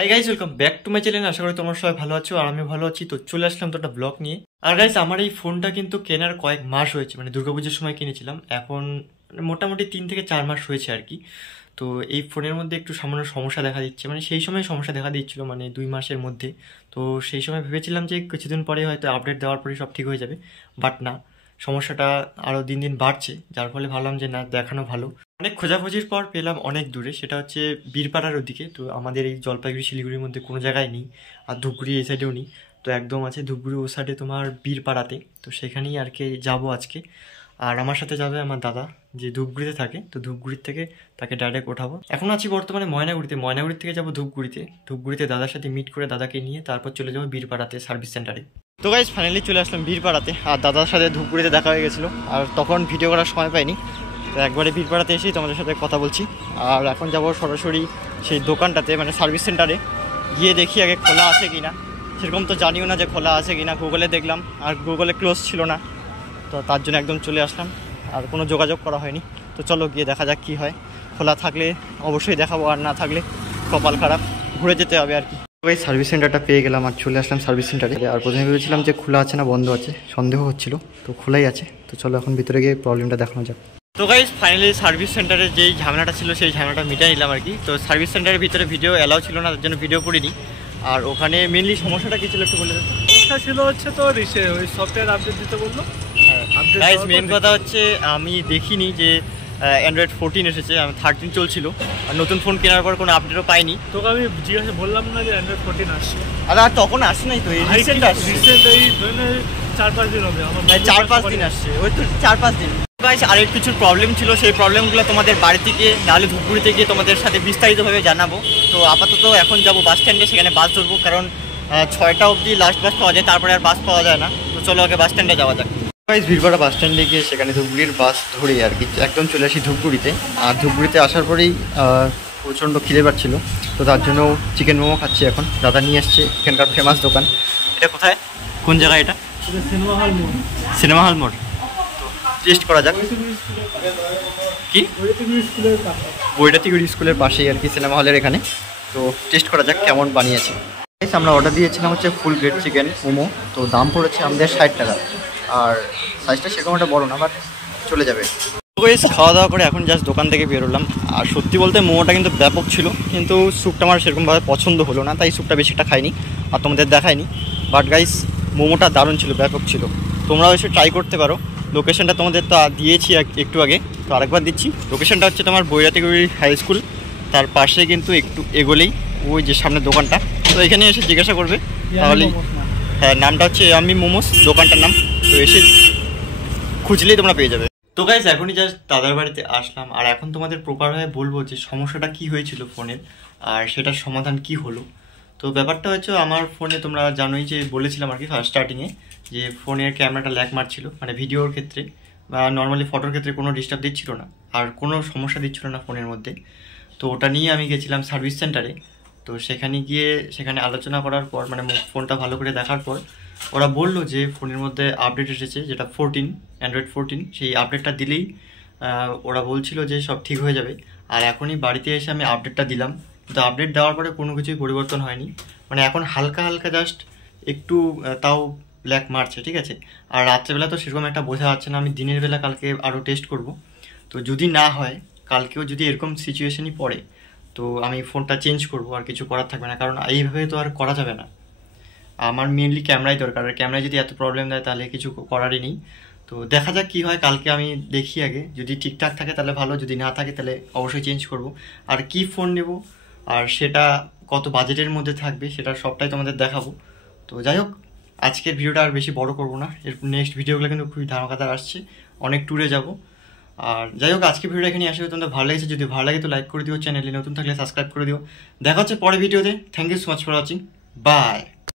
High guys, welcome back to my channel. আশা করি তোমরা সবাই ভালো আছো আর আমি ভালো আছি। তো চলে আসলাম তো একটা ব্লগ নিয়ে। আর গাইস, আমার এই ফোনটা কিন্তু কেনার কয়েক মাস হয়েছে, মানে দুর্গাপুজোর সময় কিনেছিলাম। এখন মোটামুটি 3 থেকে 4 মাস হয়েছে আর কি। তো এই ফোনের মধ্যে একটু সামান্য সমস্যা দেখা দিচ্ছে, মানে সেই সময় সমস্যা দেখা দিচ্ছিল, মানে 2 মাসের মধ্যে। তো সেই সময় ভেবেছিলাম যে কিছুদিন পরে হয়তো আপডেট দেওয়ার পরে সব ঠিক হয়ে যাবে, বাট না, সমস্যাটা আরও দিন দিন বাড়ছে, যার ফলে ভাবলাম যে না, দেখানো ভালো। অনেক খোঁজাখুঁজির পর পেলাম অনেক দূরে, সেটা হচ্ছে বীরপাড়ার ওদিকে। তো আমাদের এই জলপাইগুড়ি শিলিগুড়ির মধ্যে কোনো জায়গায় নেই, আর ধূপগুড়ি এই সাইডেও নেই। তো একদম আছে ধূপগুড়ি ও সাইডে তোমার বীরপাড়াতে। তো সেখানেই আর কি যাবো আজকে। আর আমার সাথে যাবে আমার দাদা, যে ধূপগুড়িতে থাকে। তো ধূপগুড়ির থেকে তাকে ডাইরেক্ট ওঠাবো। এখন আছি বর্তমানে ময়নাগুড়িতে। ময়নাগুড়ির থেকে যাবো ধূপগুড়িতে। ধূপগুড়িতে দাদার সাথে মিট করে দাদাকে নিয়ে তারপর চলে যাবো বীরপাড়াতে সার্ভিস সেন্টারে। তো গাইজ, ফাইনালি চলে আসলাম বীরপাড়াতে। আর দাদার সাথে ধূপগুড়িতে দেখা হয়ে গেছিলো, আর তখন ভিডিও করার সময় পাইনি। তো একবারে বীরপাড়াতে এসেই তোমাদের সাথে কথা বলছি। আর এখন যাবো সরাসরি সেই দোকানটাতে, মানে সার্ভিস সেন্টারে গিয়ে দেখি আগে খোলা আছে কি না। সেরকম তো জানিও না যে খোলা আছে কি না, গুগলে দেখলাম আর গুগলে ক্লোজ ছিল না। তো তার জন্য একদম চলে আসলাম, আর কোনো যোগাযোগ করা হয়নি। তো চলো গিয়ে দেখা যাক কী হয়। খোলা থাকলে অবশ্যই দেখাবো, আর না থাকলে কপাল খারাপ, ঘুরে যেতে হবে আর কি। ওই সার্ভিস সেন্টারটা পেয়ে গেলাম আর চলে আসলাম সার্ভিস সেন্টারে। আর প্রথমে ভেবেছিলাম যে খোলা আছে না বন্ধ আছে, সন্দেহ হচ্ছিল। তো খোলাই আছে। তো চলো এখন ভিতরে গিয়ে প্রবলেমটা দেখানো যাক। তো গাইজ, ফাইনালি সার্ভিস সেন্টারে যেই ঝামেলাটা ছিল সেই ঝামেলাটা মিটাই নিলাম আর কি। তো সার্ভিস সেন্টারের ভিতরে ভিডিও অ্যালাউ ছিল না, তার জন্য ভিডিও করিনি। আর ওখানে মেনলি সমস্যাটা কী ছিল একটু বলে দেবো। সমস্যা ছিল হচ্ছে তো ওই সফটওয়্যার আপডেট দিতে বললো। গাইজ, মেন কথা হচ্ছে আমি দেখিনি যে অ্যান্ড্রয়েড 14 এসেছে, আমি 13 চলছিল। আর নতুন ফোন কেনার পর কোনো আপডেটও পাইনি। তোকে আমি জিজ্ঞাসা বললাম না যে অ্যান্ড্রয়েড 14 আসছে। আর তখন আসে নাই, তো রিসেন্ট আসছে। রিসেন্ট এই 4-5 দিন হবে আমার। 4-5 দিন আসছে, ওই তো 4-5 দিন। গাইজ, আরেক কিছুর প্রবলেম ছিল, সেই প্রবলেমগুলো তোমাদের বাড়ি থেকে নাহলে ধূপগুড়িতে গিয়ে তোমাদের সাথে বিস্তারিতভাবে জানাবো। তো আপাতত এখন যাবো বাস স্ট্যান্ডে, সেখানে বাস ধরবো, কারণ 6টা অবধি লাস্ট বাস পাওয়া যায়, তারপরে আর বাস পাওয়া যায় না। তো চলো আগে বাস স্ট্যান্ডে যাওয়া যাক। গাইজ, বীরপাড়া বাস স্ট্যান্ডে গিয়ে সেখানে ধূপগুড়ির বাস ধরে আর কি একদম চলে আসি ধূপগুড়িতে। আর ধূপগুড়িতে আসার পরেই প্রচণ্ড খিদে পাচ্ছিলো। তো তার জন্য চিকেন মোমো খাচ্ছি এখন। দাদা নিয়ে আসছে এখানকার ফেমাস দোকান। এটা কোথায়, কোন জায়গায় এটা? সিনেমা হল মোড়। সিনেমা হল মোড়। তো টেস্ট করা যাক। কি বৈরাতিগুড়ি স্কুলের পাশেই আর কি সিনেমা হলের এখানে। তো টেস্ট করা যাক কেমন বানিয়েছে। আমরা অর্ডার দিয়েছিলাম হচ্ছে ফুল প্লেট চিকেন মোমো। তো দাম পড়েছে আমাদের 60 টাকা। আর সাইজটা সেরকম একটা বড় না, বাট চলে যাবে। খাওয়া দাওয়া করে এখন জাস্ট দোকান থেকে বেরোলাম। আর সত্যি বলতে মোমোটা কিন্তু ব্যাপক ছিল, কিন্তু স্যুপটা আমার সেরকমভাবে পছন্দ হলো না, তাই স্যুপটা বেশি একটা খাইনি আর তোমাদের দেখাইনি। বাট গাইস, মোমোটা দারুণ ছিল, ব্যাপক ছিল। তোমরাও এসে ট্রাই করতে পারো। লোকেশনটা তোমাদের তো দিয়েছি একটু আগে, তো আরেকবার দিচ্ছি। লোকেশনটা হচ্ছে তোমার বৈরাতিগুড়ি হাই স্কুল, তার পাশে কিন্তু একটু এগোলেই ওই যে সামনের দোকানটা। তো এখানে এসে জিজ্ঞাসা করবে তাহলে। হ্যাঁ, নামটা হচ্ছে আমি মোমোস দোকানটার নাম। তো এসে খুঁজলেই তোমরা পেয়ে যাবে। তো গাইস, এখনই জাস্ট দাদার বাড়িতে আসলাম, আর এখন তোমাদের প্রপারভাবে বলবো যে সমস্যাটা কি হয়েছিল ফোনের, আর সেটার সমাধান কি হলো। তো ব্যাপারটা হচ্ছে, আমার ফোনে তোমরা জানোই যে বলেছিলাম আর কি ফার্স্ট স্টার্টিংয়ে, যে ফোনের ক্যামেরাটা ল্যাগ মারছিল, মানে ভিডিওর ক্ষেত্রে বা নর্মালি ফটোর ক্ষেত্রে কোনো ডিস্টার্ব দিচ্ছিল না, আর কোনো সমস্যা দিচ্ছিল না ফোনের মধ্যে। তো ওটা নিয়ে আমি গেছিলাম সার্ভিস সেন্টারে। তো সেখানে গিয়ে সেখানে আলোচনা করার পর, মানে ফোনটা ভালো করে দেখার পর, ওরা বললো যে ফোনের মধ্যে আপডেট এসেছে, যেটা 14, অ্যান্ড্রয়েড 14। সেই আপডেটটা দিলেই ওরা বলছিল যে সব ঠিক হয়ে যাবে। আর এখনই বাড়িতে এসে আমি আপডেটটা দিলাম, কিন্তু আপডেট দেওয়ার পরে কোনো কিছুই পরিবর্তন হয়নি। মানে এখন হালকা হালকা জাস্ট একটু তাও ব্ল্যাক মারছে, ঠিক আছে। আর রাত্রেবেলা তো সেরকম একটা বোঝা যাচ্ছে না। আমি দিনের বেলা কালকে আরও টেস্ট করব। তো যদি না হয়, কালকেও যদি এরকম সিচুয়েশনই পড়ে, তো আমি ফোনটা চেঞ্জ করব, আর কিছু করার থাকবে না, কারণ এইভাবে তো আর করা যাবে না। আমার মেনলি ক্যামেরাই দরকার, আর ক্যামেরায় যদি এত প্রবলেম দেয় তাহলে কিছু করারই নেই। তো দেখা যাক কী হয়, কালকে আমি দেখি আগে। যদি ঠিকঠাক থাকে তাহলে ভালো, যদি না থাকে তাহলে অবশ্যই চেঞ্জ করব। আর কি ফোন নেব আর সেটা কত বাজেটের মধ্যে থাকবে সেটা সবটাই তোমাদের দেখাবো। তো যাই হোক, আজকের ভিডিওটা আর বেশি বড় করব না। এর নেক্সট ভিডিওগুলো কিন্তু খুবই ধামাকাদার আসছে, অনেক ট্যুরে যাব। আর যাই হোক, আজকে ভিডিওটা এখানে আসলে তোমাদের ভালো লেগেছে। যদি ভালো লাগে তো লাইক করে দিও, চ্যানেলে নতুন থাকলে সাবস্ক্রাইব করে দিও। দেখা হচ্ছে পরে ভিডিওতে। Thank you so much for watching. By.